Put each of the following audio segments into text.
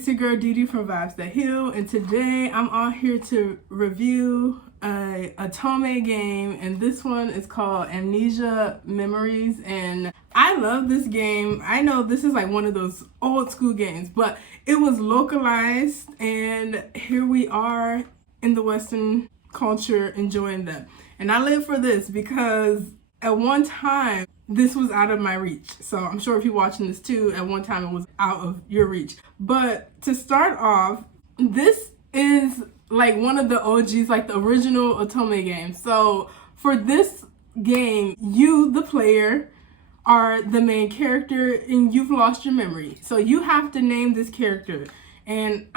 it's your girl Dee Dee from Vibes That Heal, and today I'm on here to review a Otome game, and this one is called Amnesia Memories, and I love this game. I know this is like one of those old school games, but it was localized, and here we are in the Western culture enjoying them. And I live for this because at one time, this was out of my reach. So I'm sure if you're watching this too, at one time it was out of your reach. But to start off, this is like one of the OGs, like the original Otome game. So for this game, you, the player, are the main character and you've lost your memory. So you have to name this character. And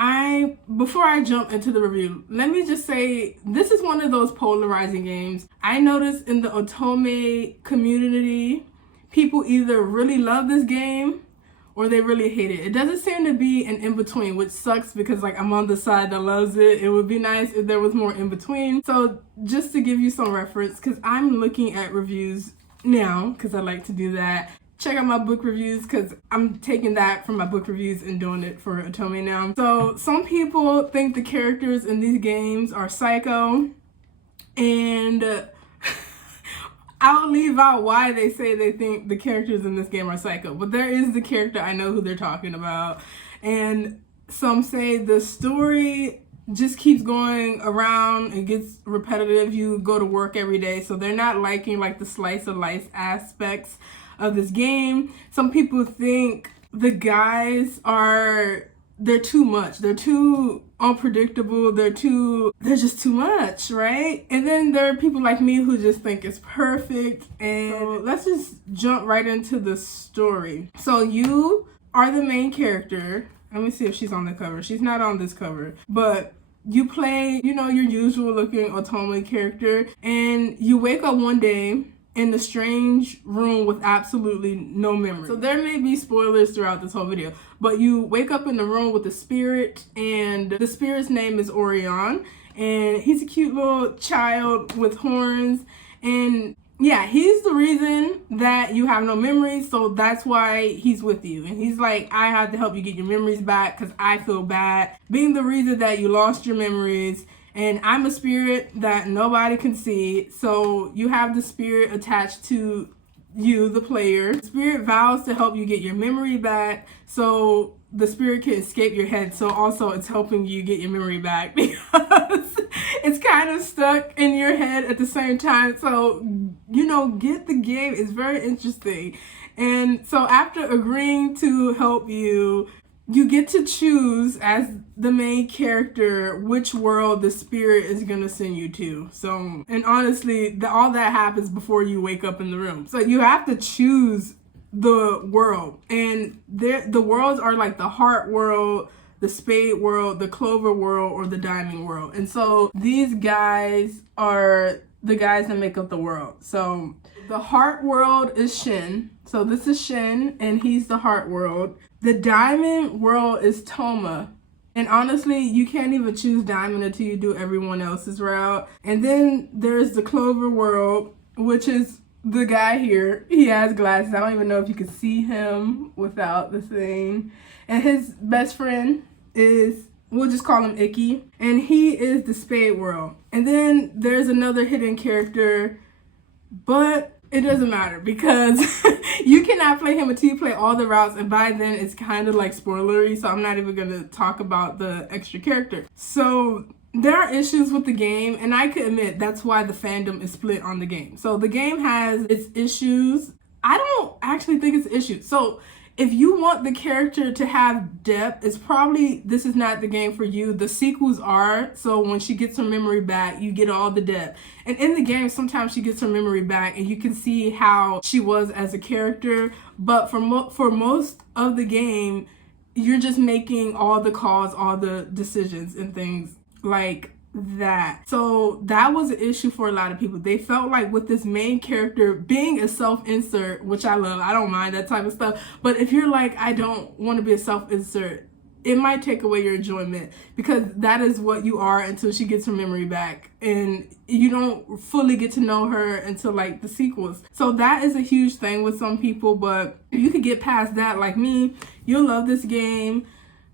before I jump into the review, let me just say, this is one of those polarizing games. I noticed in the Otome community, people either really love this game or they really hate it. It doesn't seem to be an in-between, which sucks because like I'm on the side that loves it. It would be nice if there was more in-between. So just to give you some reference, because I'm looking at reviews now, because I like to do that. Check out my book reviews because I'm taking that from my book reviews and doing it for Otome now. So some people think the characters in these games are psycho, and I'll leave out why they say they think the characters in this game are psycho. But there is the character, I know who they're talking about. And some say the story just keeps going around. It gets repetitive. You go to work every day. So they're not liking like the slice of life aspects of this game. Some people think the guys they're too much. They're too unpredictable. They're just too much, right? And then there are people like me who just think it's perfect. And so let's just jump right into the story. So you are the main character. Let me see if she's on the cover. She's not on this cover, but you play, your usual looking Otome character, and you wake up one day in a strange room with absolutely no memory. So there may be spoilers throughout this whole video, but you wake up in the room with a spirit, and the spirit's name is Orion, and he's a cute little child with horns, and yeah, he's the reason that you have no memories, so that's why he's with you. And he's like, I have to help you get your memories back because I feel bad being the reason that you lost your memories. And I'm a spirit that nobody can see, so you have the spirit attached to you, the player. The spirit vows to help you get your memory back, so the spirit can escape your head. So also it's helping you get your memory back because it's kind of stuck in your head at the same time. So, get the game. It's very interesting. And so after agreeing to help you, you get to choose as the main character which world the spirit is gonna send you to. So, and honestly, all that happens before you wake up in the room. So you have to choose the world, and the worlds are like the heart world, the spade world, the clover world, or the diamond world. And so these guys are the guys that make up the world. So the heart world is Shin. So this is Shin, and he's the heart world. The diamond world is Toma. And honestly, you can't even choose diamond until you do everyone else's route. And then there's the clover world, which is the guy here. He has glasses. I don't even know if you can see him without the thing. And his best friend is, we'll just call him Icky. And he is the spade world. And then there's another hidden character, but it doesn't matter because you cannot play him until you play all the routes, and by then it's kind of like spoilery, so I'm not even going to talk about the extra character. So there are issues with the game, and I could admit that's why the fandom is split on the game. So the game has its issues. I don't actually think it's issues. So if you want the character to have depth, this is not the game for you. The sequels are, so when she gets her memory back, you get all the depth. And in the game, sometimes she gets her memory back and you can see how she was as a character. But for most of the game, you're just making all the calls, all the decisions and things like that. So that was an issue for a lot of people. They felt like with this main character being a self-insert, which I love, I don't mind that type of stuff, but if you're like, I don't want to be a self-insert, it might take away your enjoyment, because that is what you are until she gets her memory back, and you don't fully get to know her until like the sequels. So that is a huge thing with some people, but if you could get past that like me, you'll love this game.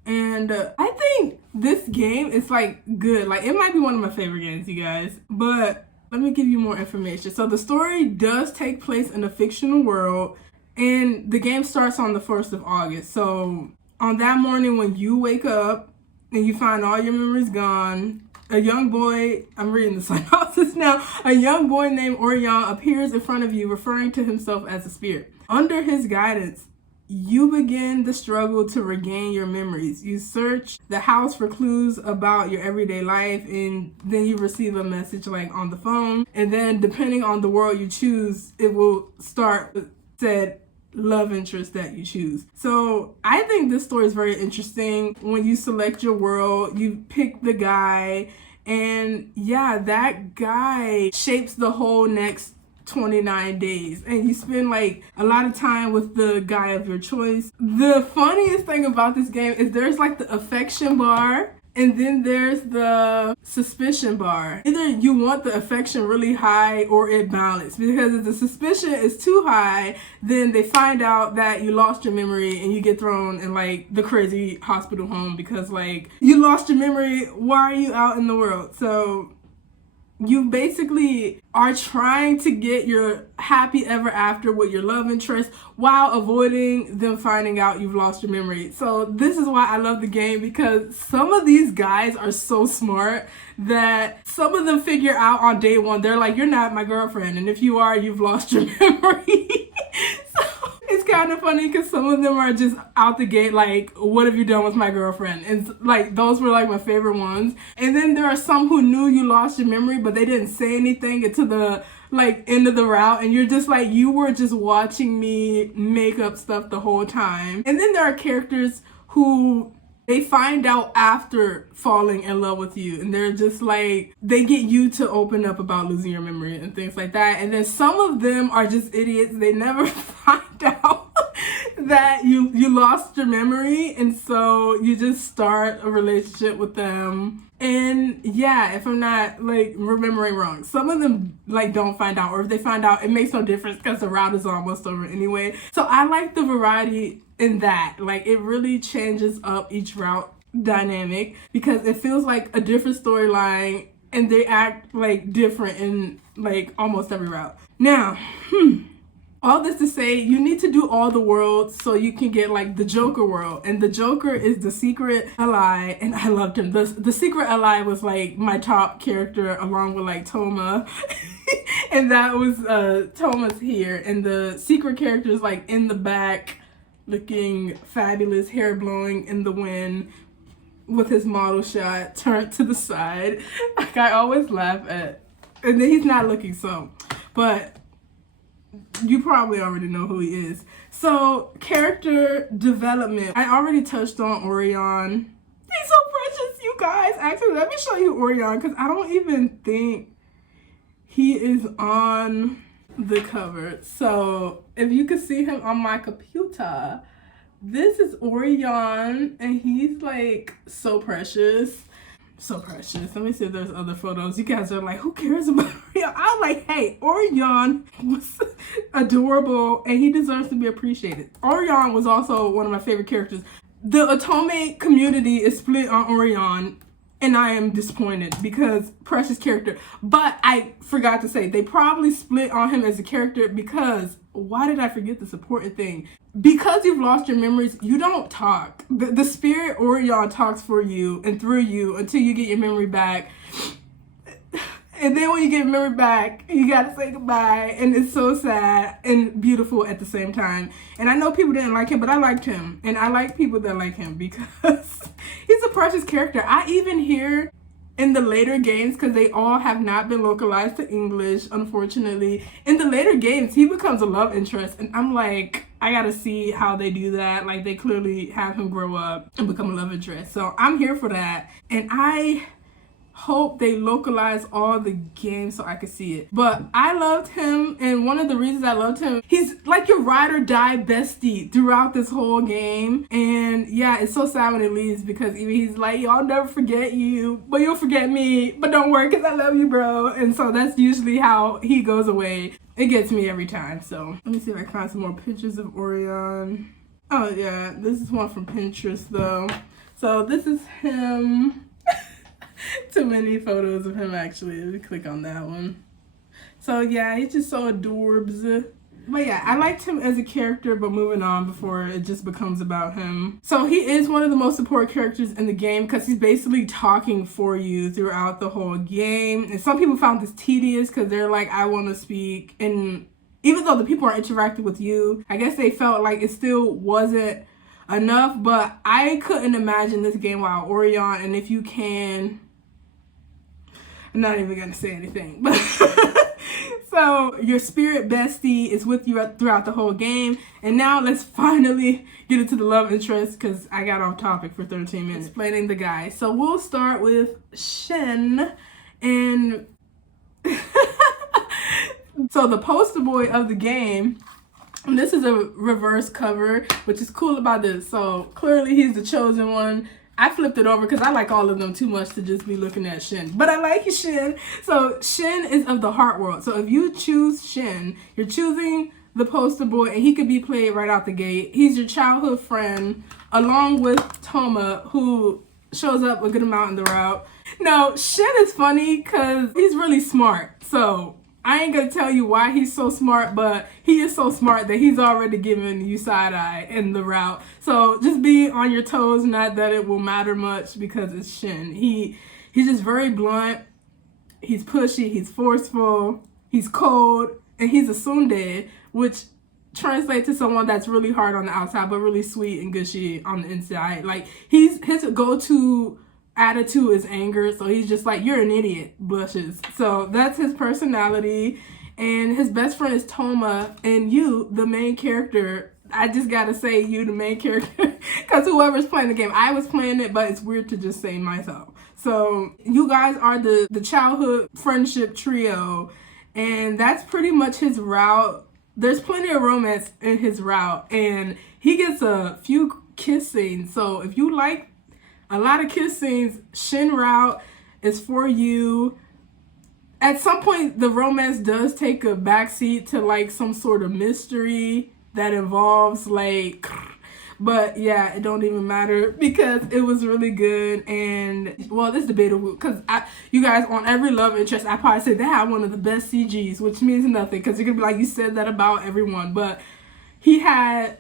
And I think this game is like good. Like it might be one of my favorite games, you guys. But let me give you more information. So the story does take place in a fictional world, and the game starts on the 1st of August. So on that morning when you wake up and you find all your memories gone, a young boy, I'm reading the synopsis now, a young boy named Orion appears in front of you, referring to himself as a spirit. Under his guidance, you begin the struggle to regain your memories. You search the house for clues about your everyday life, and then you receive a message like on the phone. And then depending on the world you choose, it will start with said love interest that you choose. So I think this story is very interesting. When you select your world, you pick the guy, and yeah, that guy shapes the whole next 29 days, and you spend like a lot of time with the guy of your choice. The funniest thing about this game is there's like the affection bar, and then there's the suspicion bar. Either you want the affection really high or it balanced, because if the suspicion is too high, then they find out that you lost your memory and you get thrown in like the crazy hospital home because like you lost your memory. Why are you out in the world? So you basically are trying to get your happy ever after with your love interest while avoiding them finding out you've lost your memory. So this is why I love the game, because some of these guys are so smart that some of them figure out on day one, they're like, you're not my girlfriend, and if you are, you've lost your memory. So it's kind of funny because some of them are just out the gate like, what have you done with my girlfriend? And like those were like my favorite ones. And then there are some who knew you lost your memory, but they didn't say anything until the like end of the route, and you're just like, you were just watching me make up stuff the whole time. And then there are characters who they find out after falling in love with you, and they're just like, they get you to open up about losing your memory and things like that. And then some of them are just idiots. They never find out that you lost your memory, and so you just start a relationship with them. And yeah, if I'm not like remembering wrong, some of them like don't find out, or if they find out, it makes no difference because the route is almost over anyway. So I like the variety in that. Like it really changes up each route dynamic because it feels like a different storyline, and they act like different in like almost every route. Now, all this to say, you need to do all the worlds so you can get like the Joker world, and the Joker is the secret ally, and I loved him. The secret ally was like my top character along with like Toma. And that was Toma's here, and the secret character is like in the back looking fabulous, hair blowing in the wind with his model shot turned to the side. Like I always laugh at, and then he's not looking so, but you probably already know who he is. So character development, I already touched on Orion. He's so precious, you guys. Actually, let me show you Orion, because I don't even think he is on the cover. So if you can see him on my computer, this is Orion, and he's like so precious. So precious. Let me see if there's other photos. You guys are like, who cares about Orion? I'm like, hey, Orion was adorable, and he deserves to be appreciated. Orion was also one of my favorite characters. The Otome community is split on Orion, and I am disappointed because precious character. But I forgot to say, they probably split on him as a character because, why did I forget this important thing? Because you've lost your memories, you don't talk. The spirit Orion talks for you and through you until you get your memory back. And then when you get your memory back, you gotta say goodbye, and it's so sad and beautiful at the same time. And I know people didn't like him, but I liked him, and I like people that like him because he's a precious character. I even hear in the later games, because they all have not been localized to English, unfortunately, in the later games, he becomes a love interest, and I'm like, I gotta see how they do that. Like, they clearly have him grow up and become a love interest. So I'm here for that, and I hope they localize all the games so I could see it. But I loved him, and one of the reasons I loved him, he's like your ride or die bestie throughout this whole game. And yeah, it's so sad when it leaves, because even he's like, yo, I'll never forget you, but you'll forget me, but don't worry, because I love you, bro. And so that's usually how he goes away. It gets me every time. So let me see if I can find some more pictures of Orion. Oh yeah, this is one from Pinterest though. So this is him. Too many photos of him, actually. Let me click on that one. So yeah, he's just so adorbs. But yeah, I liked him as a character, but moving on before it just becomes about him. So he is one of the most important characters in the game because he's basically talking for you throughout the whole game. And some people found this tedious because they're like, I want to speak. And even though the people are interacting with you, I guess they felt like it still wasn't enough. But I couldn't imagine this game without Orion. And if you can, I'm not even going to say anything. But so your spirit bestie is with you throughout the whole game. And now let's finally get into the love interest because I got off topic for 13 minutes explaining the guy. So we'll start with Shin. And so the poster boy of the game, and this is a reverse cover, which is cool about this. So clearly he's the chosen one. I flipped it over because I like all of them too much to just be looking at Shin. But I like Shin. So Shin is of the heart world. So if you choose Shin, you're choosing the poster boy, and he could be played right out the gate. He's your childhood friend, along with Toma, who shows up a good amount in the route. No, Shin is funny because he's really smart. So I ain't gonna tell you why he's so smart, but he is so smart that he's already giving you side eye in the route. So just be on your toes, not that it will matter much because it's Shin. He's just very blunt, he's pushy, he's forceful, he's cold, and he's a tsundere, which translates to someone that's really hard on the outside, but really sweet and gushy on the inside. Like his go-to attitude is anger, so he's just like, you're an idiot, blushes. So that's his personality. And his best friend is Toma, and you, the main character, I just gotta say you, the main character, because whoever's playing the game, I was playing it, but it's weird to just say myself. So you guys are the childhood friendship trio, and that's pretty much his route. There's plenty of romance in his route, and he gets a few kiss scenes. So if you like a lot of kiss scenes, Shin route is for you. At some point, the romance does take a backseat to like some sort of mystery that involves like, but yeah, it don't even matter because it was really good. And well, it's debatable because you guys, on every love interest, I probably say they had one of the best CGs, which means nothing because you're gonna be like, you said that about everyone, but he had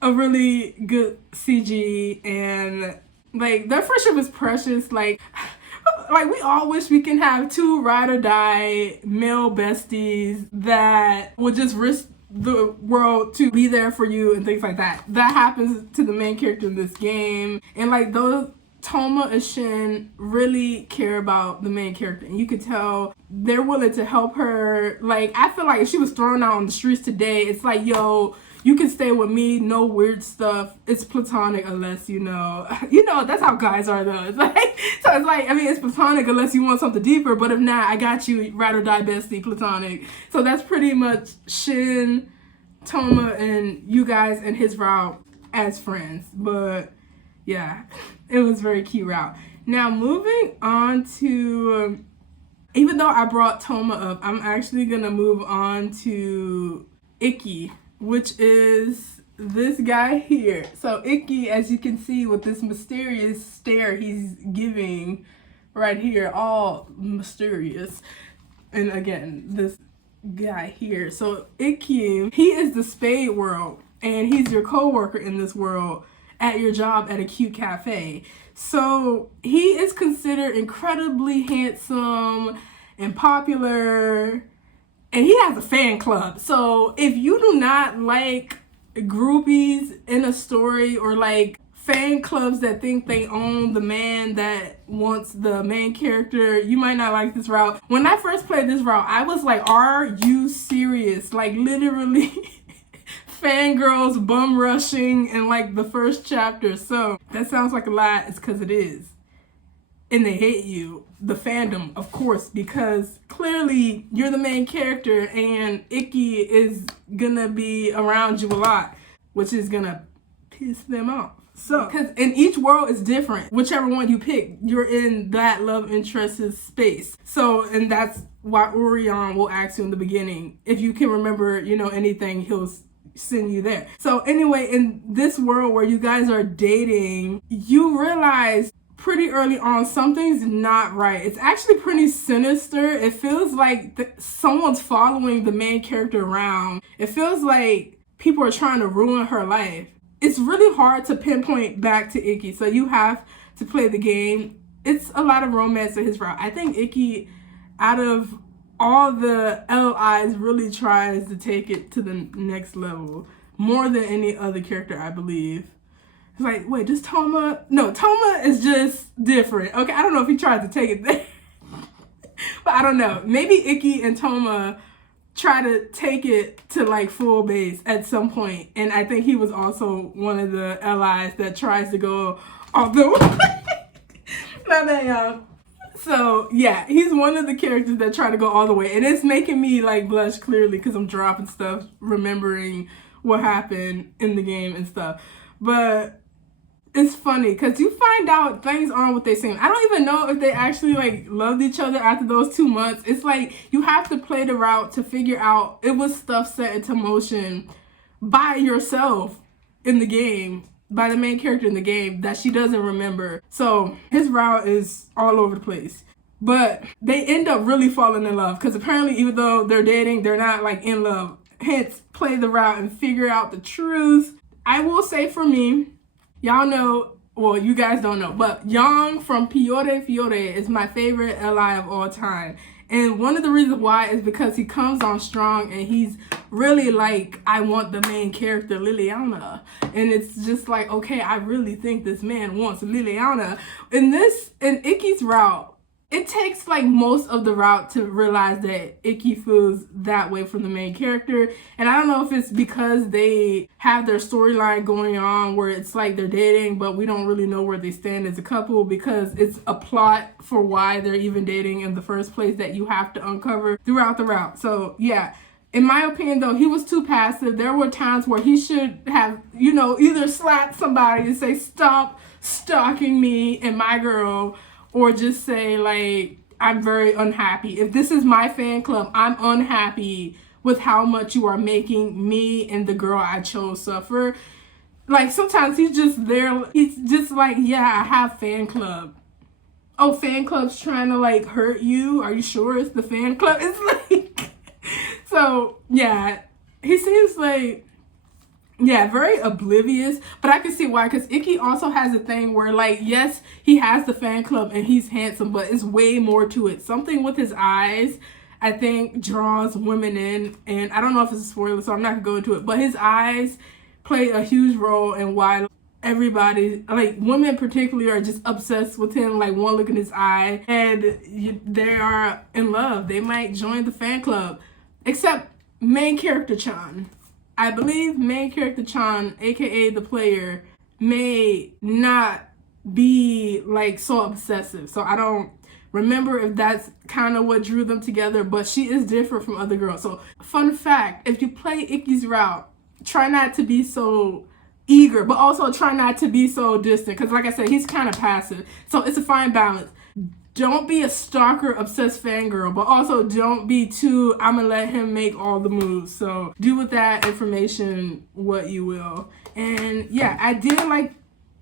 a really good CG, and like their friendship is precious. Like we all wish we can have two ride or die male besties that would just risk the world to be there for you and things like that. That happens to the main character in this game. And like those Toma and Shin really care about the main character, and you could tell they're willing to help her. Like I feel like if she was thrown out on the streets today, it's like, yo, you can stay with me, no weird stuff. It's platonic unless you know, that's how guys are though. It's like, so it's like, I mean, it's platonic unless you want something deeper, but if not, I got you, ride or die bestie, platonic. So that's pretty much Shin, Toma, and you guys and his route as friends. But yeah, it was a very cute route. Now moving on to, even though I brought Toma up, I'm actually gonna move on to Ikki, which is this guy here. So Ikki, as you can see with this mysterious stare he's giving right here, all mysterious. And again, this guy here. So Ikki, he is the spade world, and he's your co-worker in this world at your job at a cute cafe. So he is considered incredibly handsome and popular, and he has a fan club. So if you do not like groupies in a story, or like fan clubs that think they own the man that wants the main character, you might not like this route. When I first played this route, I was like, are you serious? Like literally fangirls bum rushing in like the first chapter. So that sounds like a lie. It's because it is. And they hate you, the fandom, of course, because clearly you're the main character and Ikki is gonna be around you a lot, which is gonna piss them off. So, because in each world is different. Whichever one you pick, you're in that love interest's space. So, and that's why Orion will ask you in the beginning. If you can remember, anything, he'll send you there. So anyway, in this world where you guys are dating, you realize pretty early on something's not right. It's actually pretty sinister. It feels like someone's following the main character around. It feels like people are trying to ruin her life. It's really hard to pinpoint back to Icky, so you have to play the game. It's a lot of romance in his route. I think Icky, out of all the LIs, really tries to take it to the next level more than any other character, I believe. It's like, wait, does Toma? No, Toma is just different. Okay, I don't know if he tried to take it there. But I don't know. Maybe Icky and Toma try to take it to like full base at some point. And I think he was also one of the LIs that tries to go all the way. My bad, y'all. So yeah, he's one of the characters that try to go all the way. And it's making me like blush clearly because I'm dropping stuff, remembering what happened in the game and stuff. But it's funny because you find out things aren't what they seem. I don't even know if they actually like loved each other after those 2 months. It's like you have to play the route to figure out it was stuff set into motion by yourself in the game, by the main character in the game that she doesn't remember. So his route is all over the place. But they end up really falling in love because apparently even though they're dating, they're not like in love. Hence, play the route and figure out the truth. I will say for me, y'all know, well, you guys don't know, but Yang from Fiore Fiore is my favorite LI of all time. And one of the reasons why is because he comes on strong and he's really like, I want the main character, Liliana. And it's just like, okay, I really think this man wants Liliana. In Icky's route, it takes like most of the route to realize that Icky feels that way from the main character. And I don't know if it's because they have their storyline going on where it's like they're dating, but we don't really know where they stand as a couple because it's a plot for why they're even dating in the first place that you have to uncover throughout the route. So yeah, in my opinion though, he was too passive. There were times where he should have, you know, either slapped somebody and say, stop stalking me and my girl, or just say like, I'm very unhappy. If this is my fan club, I'm unhappy with how much you are making me and the girl I chose suffer. Like sometimes he's just there. He's just like, yeah, I have fan club. Oh, fan club's trying to like hurt you? Are you sure it's the fan club? It's like, so yeah, he seems like, yeah, very oblivious, but I can see why, because Icky also has a thing where, like, yes, he has the fan club and he's handsome, but it's way more to it. Something with his eyes, I think, draws women in, and I don't know if it's a spoiler, so I'm not going to go into it, but his eyes play a huge role in why everybody, like, women particularly are just obsessed with him, like, one look in his eye, and they are in love. They might join the fan club, except main character Chan. I believe main character Chan, aka the player, may not be like so obsessive. So I don't remember if that's kind of what drew them together, but she is different from other girls. So fun fact, if you play Icky's route, try not to be so eager, but also try not to be so distant. Because like I said, he's kind of passive. So it's a fine balance. Don't be a stalker, obsessed fangirl, but also don't be too, I'm gonna let him make all the moves. So do with that information what you will. And yeah, I did like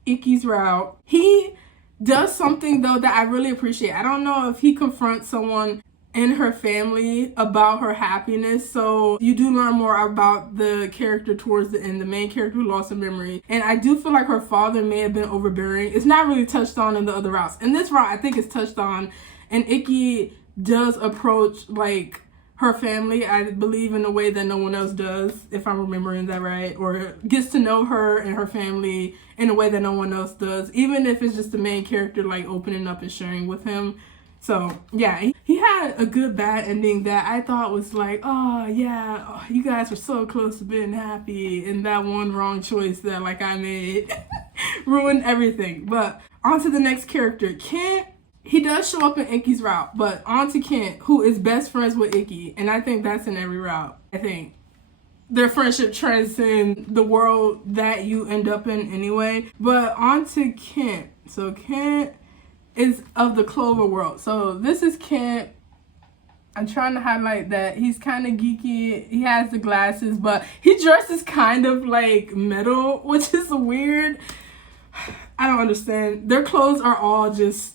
Icky's route. He does something though that I really appreciate. I don't know if he confronts someone in her family about her happiness, so you do learn more about the character towards the end, the main character who lost her memory. And I do feel like her father may have been overbearing. It's not really touched on in the other routes. In this route, I think it's touched on, and Icky does approach like her family, I believe, in a way that no one else does, if I'm remembering that right, or gets to know her and her family in a way that no one else does, even if it's just the main character like opening up and sharing with him. So yeah, he had a good bad ending that I thought was like, oh yeah, oh, you guys were so close to being happy, and that one wrong choice that like I made ruined everything. But on to the next character, Kent. He does show up in Icky's route, but on to Kent, who is best friends with Icky, and I think that's in every route. I think their friendship transcends the world that you end up in anyway. But on to Kent. So Kent is of the Clover world. So this is Kent I'm trying to highlight that he's kind of geeky. He has the glasses, but he dresses kind of like metal, which is weird. I don't understand. Their clothes are all just,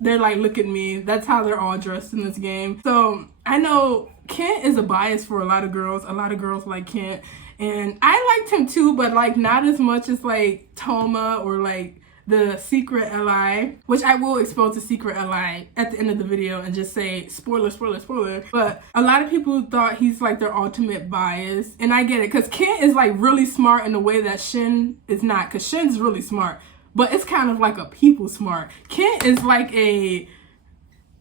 they're like, look at me. That's how they're all dressed in this game. So I know Kent is a bias for a lot of girls. A lot of girls like Kent. And I liked him too, but like not as much as like Toma or like the secret Li, which I will expose the secret Li at the end of the video and just say spoiler, spoiler, spoiler. But a lot of people thought he's like their ultimate bias, and I get it, because Kent is like really smart in a way that Shin is not, because Shin's really smart, but it's kind of like a people smart. Kent is like I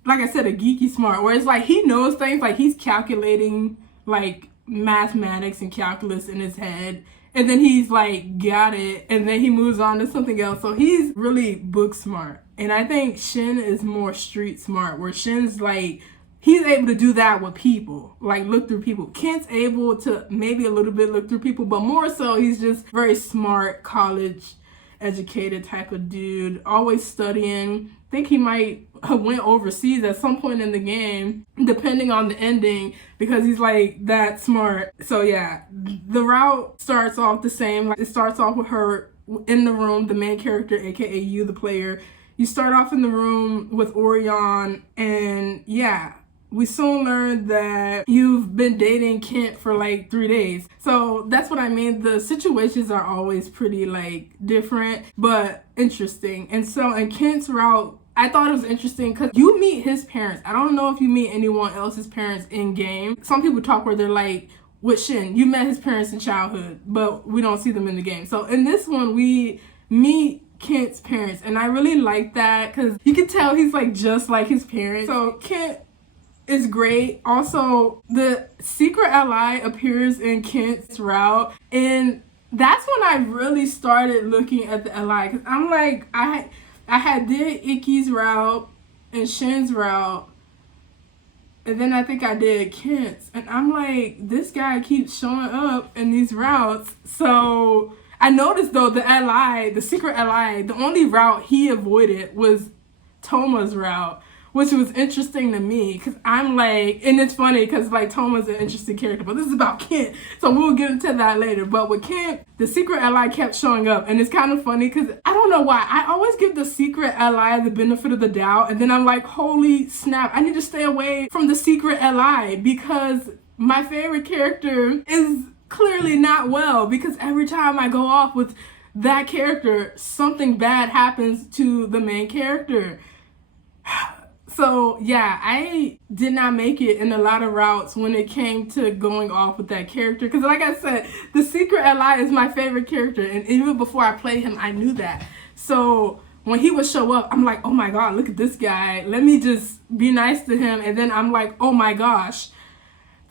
said, a geeky smart, where it's like he knows things, like he's calculating like mathematics and calculus in his head, and then he's like got it, and then he moves on to something else. So he's really book smart, and I think Shin is more street smart, where Shin's like, he's able to do that with people, like look through people. Kent's able to maybe a little bit look through people, but more so he's just very smart, college educated type of dude, always studying. I think he might have went overseas at some point in the game, depending on the ending, because he's like that smart. So yeah, the route starts off the same. Like, it starts off with her in the room, the main character, aka you, the player. You start off in the room with Orion, and yeah, we soon learned that you've been dating Kent for like 3 days. So that's what I mean. The situations are always pretty like different, but interesting. And so in Kent's route, I thought it was interesting because you meet his parents. I don't know if you meet anyone else's parents in game. Some people talk where they're like, with Shin, you met his parents in childhood, but we don't see them in the game. So in this one, we meet Kent's parents, and I really like that because you can tell he's like just like his parents. So Kent is great. Also, the secret Li appears in Kent's route, and that's when I really started looking at the Li, because I'm like, I had did Ikki's route and Shin's route, and then I think I did Kent's, and I'm like, this guy keeps showing up in these routes. So I noticed though, the Li, the secret Li, the only route he avoided was Toma's route, which was interesting to me, because I'm like, and it's funny because like Toma's an interesting character, but this is about Kent, so we'll get into that later. But with Kent, the secret Li kept showing up, and it's kind of funny because I don't know why, I always give the secret Li the benefit of the doubt, and then I'm like, holy snap, I need to stay away from the secret Li, because my favorite character is clearly not well, because every time I go off with that character, something bad happens to the main character. So yeah, I did not make it in a lot of routes when it came to going off with that character, because like I said, the secret Li is my favorite character, and even before I played him, I knew that. So when he would show up, I'm like, oh my god, look at this guy, let me just be nice to him, and then I'm like, oh my gosh,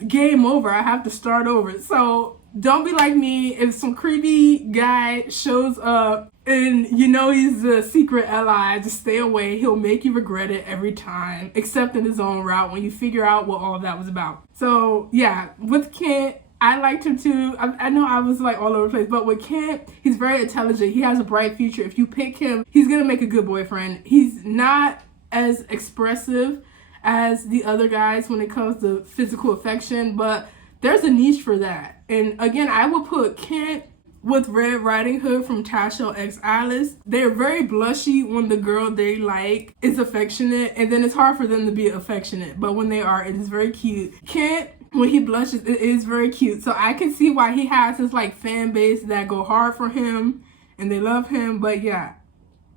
game over, I have to start over. So don't be like me. If some creepy guy shows up and you know he's the secret Li, just stay away. He'll make you regret it every time, except in his own route when you figure out what all of that was about. So yeah, with Kent, I liked him too. I know I was like all over the place, but with Kent, he's very intelligent. He has a bright future. If you pick him, he's gonna make a good boyfriend. He's not as expressive as the other guys when it comes to physical affection, but there's a niche for that. And again, I would put Kent with Red Riding Hood from Tasha X Alice. They're very blushy when the girl they like is affectionate, and then it's hard for them to be affectionate, but when they are, it is very cute. Kent, when he blushes, it is very cute. So I can see why he has his like fan base that go hard for him and they love him. But yeah,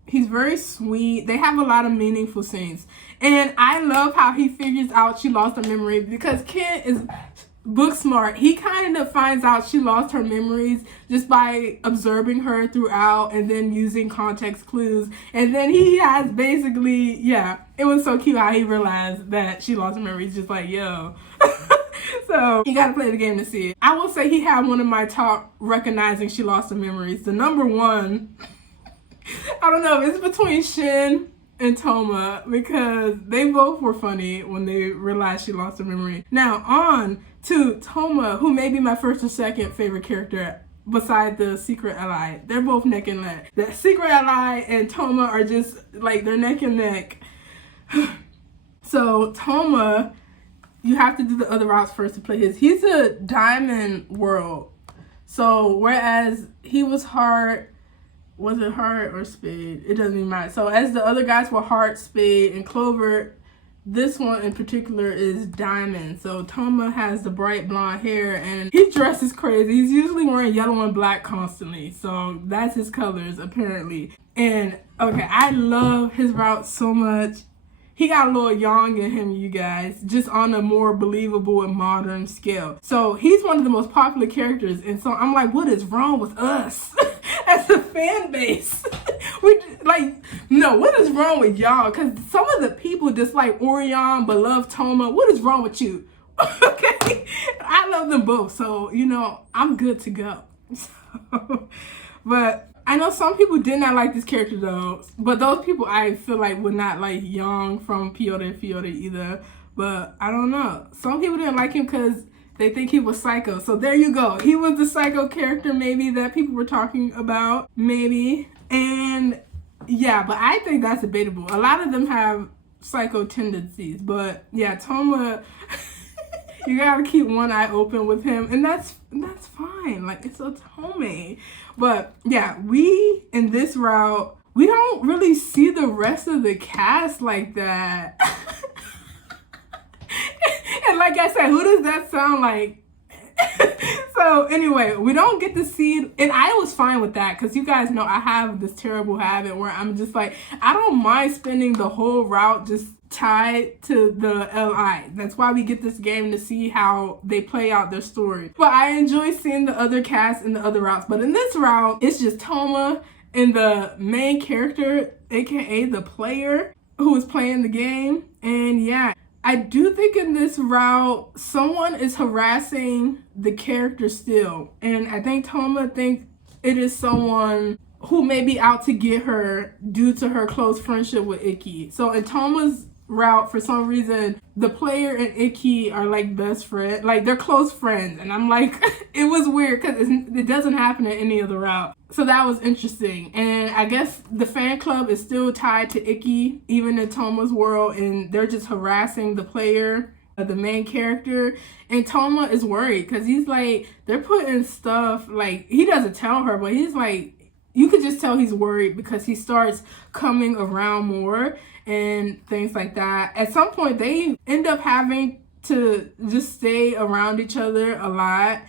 he's very sweet. They have a lot of meaningful scenes, and I love how he figures out she lost her memory, because Kent is book smart. He kind of finds out she lost her memories just by observing her throughout and then using context clues, and then he has basically, yeah, it was so cute how he realized that she lost her memories, just like, yo. So you gotta play the game to see it. I will say he had one of my top recognizing she lost her memories. The number one, I don't know, it's between Shin and Toma, because they both were funny when they realized she lost her memory. Now on to Toma, who may be my first or second favorite character beside the secret Li. They're both neck and neck. The secret Li and Toma are just like, they're neck and neck. So Toma, you have to do the other routes first to play his. He's a diamond world. So whereas he was heart, was it heart or spade? It doesn't even matter. So as the other guys were heart, spade, and clover, this one in particular is diamond. So Toma has the bright blonde hair and he dresses crazy. He's usually wearing yellow and black constantly. So that's his colors apparently. And okay, I love his route so much. He got a little young in him, you guys, just on a more believable and modern scale. So he's one of the most popular characters. And so I'm like, what is wrong with us as a fan base? No, what is wrong with y'all? Because some of the people dislike Orion but love Toma. What is wrong with you? Okay, I love them both. So, you know, I'm good to go. But I know some people did not like this character though, but those people I feel like would not like Young from Piotr and Fiora either. But I don't know. Some people didn't like him because they think he was psycho. So there you go. He was the psycho character maybe that people were talking about, maybe. And yeah, but I think that's debatable. A lot of them have psycho tendencies, but yeah, Toma, you gotta keep one eye open with him, and that's fine. Like, it's Otome. But yeah, we in this route, we don't really see the rest of the cast like that. And like I said, who does that sound like? So anyway, we don't get to see, and I was fine with that because you guys know I have this terrible habit where I'm just like, I don't mind spending the whole route just tied to the LI. That's why we get this game, to see how they play out their story. But I enjoy seeing the other cast and the other routes. But in this route, it's just Toma and the main character, aka the player who is playing the game. And yeah, I do think in this route, someone is harassing the character still. And I think Toma thinks it is someone who may be out to get her due to her close friendship with Ikki. So in Toma's route, for some reason, the player and Ikki are like best friends. Like, they're close friends. And I'm like, it was weird because it doesn't happen in any other route. So that was interesting. And I guess the fan club is still tied to Ikki, even in Toma's world. And they're just harassing the player, the main character. And Toma is worried because he's like, they're putting stuff, like, he doesn't tell her, but he's like, you could just tell he's worried because he starts coming around more and things like that. At some point, they end up having to just stay around each other a lot.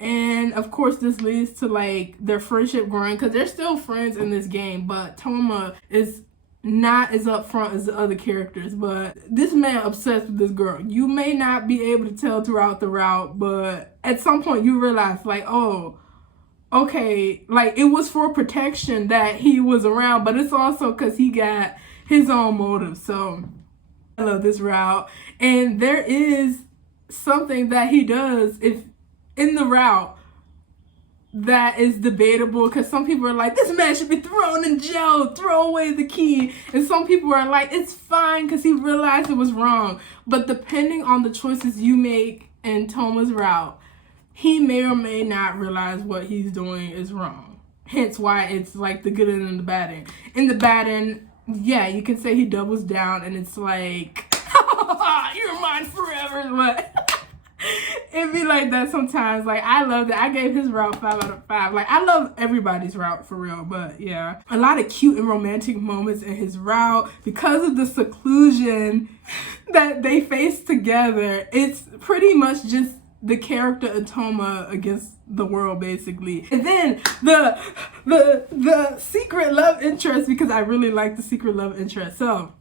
And of course, this leads to like their friendship growing because they're still friends in this game. But Toma is not as upfront as the other characters. But this man obsessed with this girl. You may not be able to tell throughout the route, but at some point you realize like, oh, okay, like it was for protection that he was around, but it's also because he got his own motive. So I love this route. And there is something that he does if in the route that is debatable, because some people are like, this man should be thrown in jail, throw away the key. And some people are like, it's fine because he realized it was wrong. But depending on the choices you make in Toma's route, he may or may not realize what he's doing is wrong. Hence why it's like the good end and the bad end. In the bad end, yeah, you can say he doubles down and it's like, you're mine forever. But it'd be like that sometimes. Like, I loved it. I gave his route 5 out of 5. Like, I love everybody's route for real. But yeah, a lot of cute and romantic moments in his route because of the seclusion that they face together. It's pretty much just the character Otome against the world, basically. And then the secret love interest, because I really like the secret love interest. So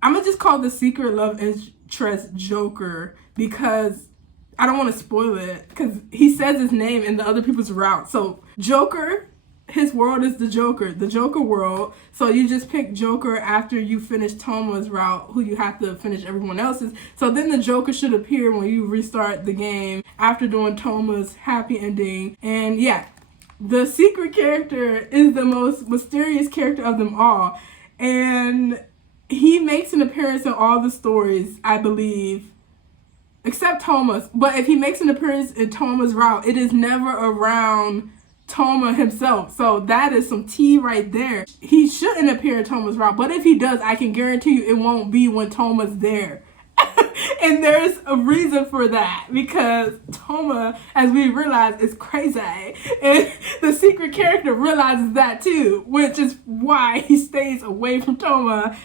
I'm gonna just call the secret love interest Joker because I don't want to spoil it because he says his name in the other people's route. So Joker, his world is the Joker world. So you just pick Joker after you finish Toma's route, who you have to finish everyone else's. So then the Joker should appear when you restart the game after doing Toma's happy ending. And yeah, the secret character is the most mysterious character of them all. And he makes an appearance in all the stories, I believe, except Toma's. But if he makes an appearance in Toma's route, it is never around Toma himself. So that is some tea right there. He shouldn't appear in Toma's route, but if he does, I can guarantee you it won't be when Toma's there. And there's a reason for that, because Toma, as we realize, is crazy. And the secret character realizes that too, which is why he stays away from Toma,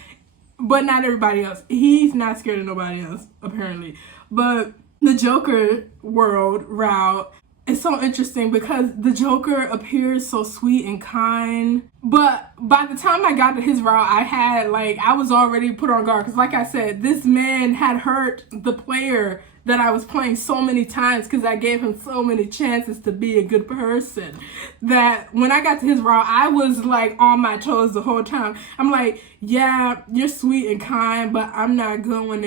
but not everybody else. He's not scared of nobody else, apparently. But the Joker world route is so interesting because the Joker appears so sweet and kind. But by the time I got to his route, I was already put on guard. Because like I said, this man had hurt the player that I was playing so many times because I gave him so many chances to be a good person, that when I got to his route, I was like on my toes the whole time. I'm like, yeah, you're sweet and kind, but I'm not going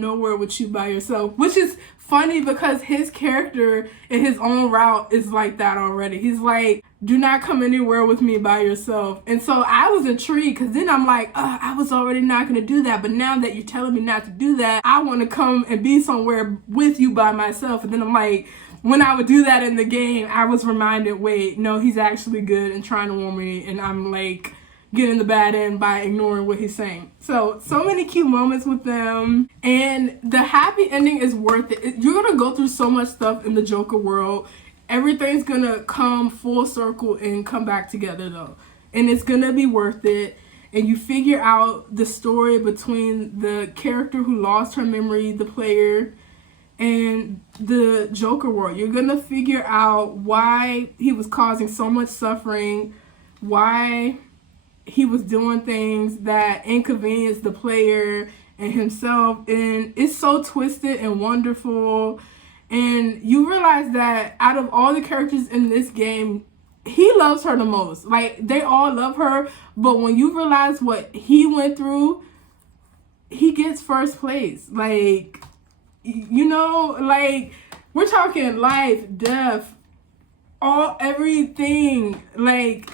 nowhere with you by yourself. Which is funny because his character in his own route is like that already. He's like, do not come anywhere with me by yourself. And so I was intrigued, because then I'm like, I was already not going to do that, but now that you're telling me not to do that, I want to come and be somewhere with you by myself. And then I'm like, when I would do that in the game, I was reminded, wait, no, he's actually good and trying to warn me, and I'm like getting the bad end by ignoring what he's saying. So many cute moments with them, and the happy ending is worth it. You're gonna go through so much stuff in the Joker world. Everything's gonna come full circle and come back together though, and it's gonna be worth it. And you figure out the story between the character who lost her memory, the player, and the Joker world. You're gonna figure out why he was causing so much suffering, why he was doing things that inconvenienced the player and himself, and it's so twisted and wonderful. And you realize that out of all the characters in this game, he loves her the most. Like, they all love her, but when you realize what he went through, he gets first place. Like, you know, like, we're talking life, death, everything, like,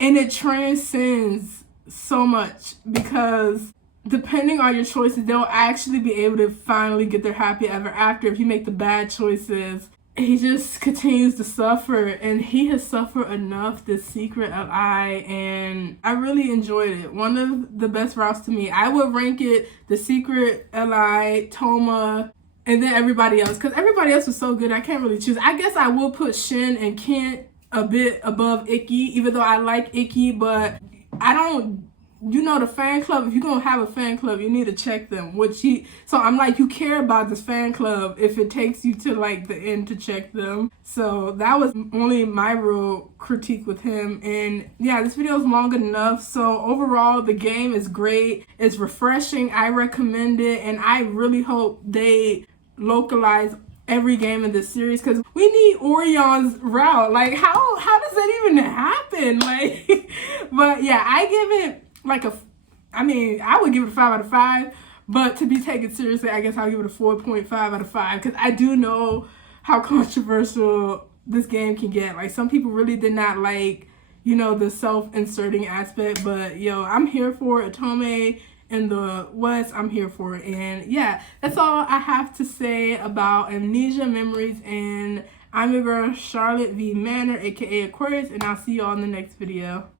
and it transcends so much, because depending on your choices, they'll actually be able to finally get their happy ever after. If you make the bad choices, he just continues to suffer, and he has suffered enough, this secret LI, and I really enjoyed it. One of the best routes to me. I would rank it the secret LI, Toma, and then everybody else, because everybody else was so good I can't really choose. I guess I will put Shin and Kent a bit above Icky, even though I like Icky, but I don't, you know, the fan club, if you're gonna have a fan club, you need to check them, so I'm like, you care about this fan club if it takes you to like the end to check them. So that was only my real critique with him. And yeah, this video is long enough. So overall, the game is great, it's refreshing, I recommend it, and I really hope they localize every game in this series, because we need Orion's route. Like, how does that even happen? Like, but yeah, I give it like I would give it a 5 out of 5, but to be taken seriously, I guess I'll give it a 4.5 out of 5, because I do know how controversial this game can get. Like, some people really did not like, you know, the self-inserting aspect, but yo, I'm here for it. Otome in the West, I'm here for it. And yeah, that's all I have to say about Amnesia Memories, and I'm your girl Charlotte V Manor, aka Aquarius, and I'll see you all in the next video.